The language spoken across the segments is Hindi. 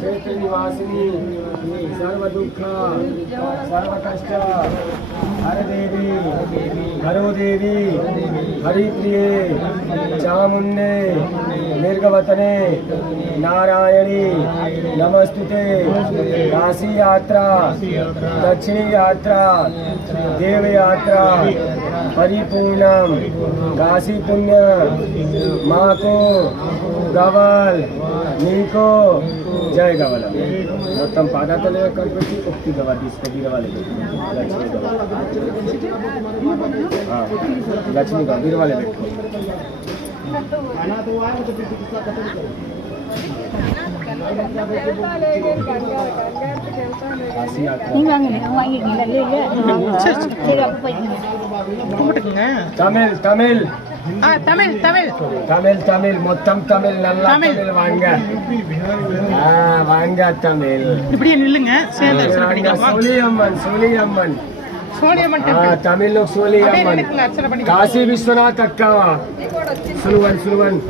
क्षेत्रनिवासिनी सर्वदुःख सर्वकष्ट हरदेवी हरोदेवी हरिप्रिये चामुण्डे निर्गवतने नारायणी नमस्तुते काशी यात्रा दक्षिणी यात्रा देवयात्रा परिपूर्णम काशी पुण्य माँ गवल नीच को जय गवाला उत्तम तो पादा तले तो करबेटी उक्ति गवा दिस तगी गवा लेबे लक्ष्मी गवा हाँ लक्ष्मी गवा बीरवा लेबे खाना तो आए तो फिर खत्म तमिल तमिल। தமிழ் தமிழ். தமிழ் தமிழ். மொத்தம் தமிழ். நல்லா தமிழ். வாங்க. வாங்க தமிழ். இப்படியே நில்லுங்க. சுழியம்மன் சுழியம்மன். தமிழ்ல சோழியம்மன். காசி விஸ்வநாத் அக்கா. சுலுவன் சுலுவன்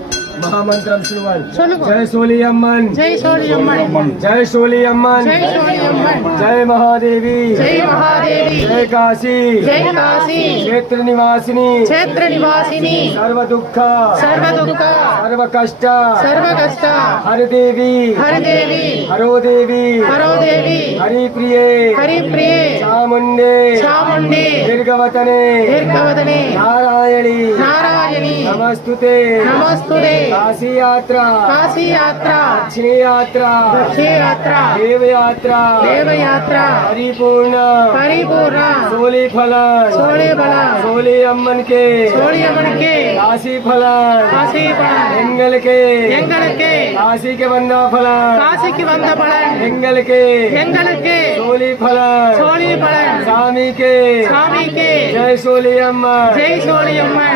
महामंत्र శ్రీవన్ జై సోలి అమ్మన్ జై సోలి అమ్మన్ జై సోలి అమ్మన్ జై సోలి అమ్మన్ జై మహాదేవి జై మహాదేవి జై కాశీ జై కాశీ क्षेत्र निवासिनी। क्षेत्र निवासिनी। सर्व दुख। सर्व दुख। सर्व कष्ट। सर्व कष्ट। हर देवी हर देवी हरो देवी हरो देवी हरि प्रिय हरि प्रिय चामुंडे चामुंडे दीर्घवतने। दीर्घवतने। नारायणी। नारायणी। नमस्तुते। नमस्तुते। काशी यात्रा काशी यात्रा दक्षिणी यात्रा दक्षिणी यात्रा देव यात्रा देव यात्रा परिपूर्ण। परिपूर्ण। सोली फलन सोली फलन सोली अम्मन के सोली अम्मन के काशी फलन தீபம் எங்களுக்கு எங்களுக்கு காசிக்கு வந்த பலன். காசிக்கு வந்த பலன். எங்களுக்கு எங்களுக்கு சோழி பலன். சோழி பலன். சாமிக்கு சாமிக்கு ஜெய் சோழி அம்மா ஜெய் சோழி அம்மா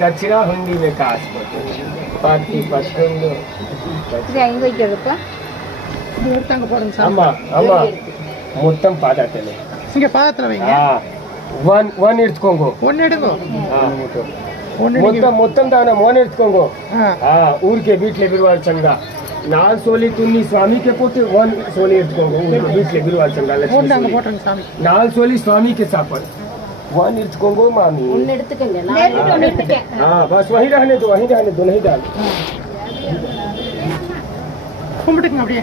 தட்சிணா ஹிந்தி में काश பாத்தி பத்தொண்டு எங்க வைக்கிறதுப்பா? தூரத்தாங்க ஆமா ஆமா. மொத்தம் பாதாட்டல இங்க பாதத்துல வைங்க. ஒன் ஒன் எடுத்துக்கோங்க. ஒன்னு எடுங்க. మొత్తం మొత్తం దాని మోనేర్చుకోంగో चंगा బీట్లే బిరువాళ్ళు చంగా நான் சொல்லி துண்ணி சுவாமிக்கு போட்டு ஒன் சொல்லி எடுத்துக்கோங்க உங்க வீட்டில் குருவால் சங்கா நான் சொல்லி சுவாமிக்கு சாப்பாடு. वन எடுத்துக்கோங்க மாமி. ஒன்னு எடுத்துக்கங்க நான் எடுத்துக்கேன். हां बस वही रहने दो वही रहने दो नहीं डाल கும்பிடுங்க அப்படியே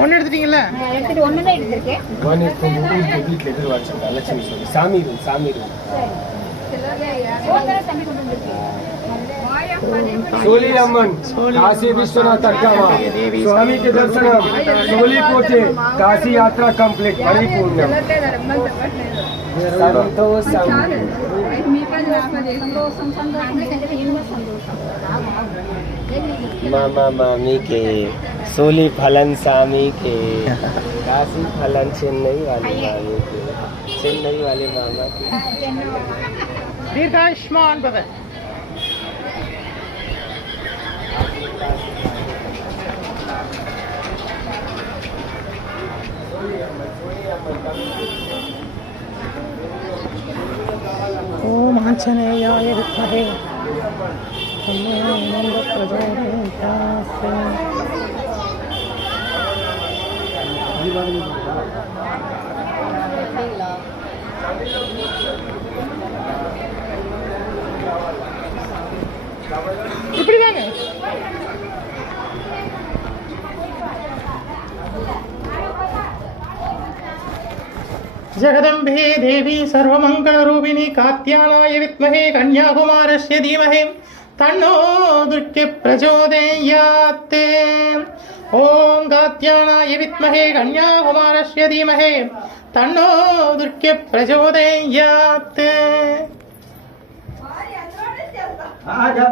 ஒன்னு எடுத்துட்டீங்கல எடுத்துட்டு ஒன்னு தான் எடுத்துக்கேன் ஒன்னு எடுத்துக்கோங்க வீட்ல குருவால் சங்கா லட்சுமி சாமி சாமி சாமி सोली रमन काशी विश्वनाथ अक्कामा स्वामी के दर्शन सोली पोते काशी यात्रा कंप्लीट परिपूर्ण संतोष मामा मामी के, सोली फलन सामी के, काशी फलन चेन्नई वाले मामी के, चेन्नई वाले मामा के। दीर्घायुष्मान भव ओम आंजनेयाय विद्महे प्रचोदयात् இப்படி வாங்க जगदम्बे देवी सर्वमङ्गलरूपिणी कात्यानाय विद्महे कन्याकुमारस्य धीमहि तन्नो दुर्गे प्रचोदयात्। ॐ कात्यानाय विद्महे कन्याकुमारस्य धीमहे तन्नो दुर्गे प्रचोदयात् ఆగా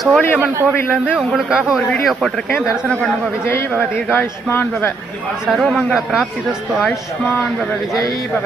சோழியம்மன் கோவிலேருந்து உங்களுக்காக ஒரு வீடியோ போட்டிருக்கேன். தரிசனம் பண்ணுங்க. விஜய் பவ தீர்காயுஷ்மான் பவ. சர்வமங்கள பிராப்தி தஸ்து ஆயுஷ்மான் பவ விஜய் பவ.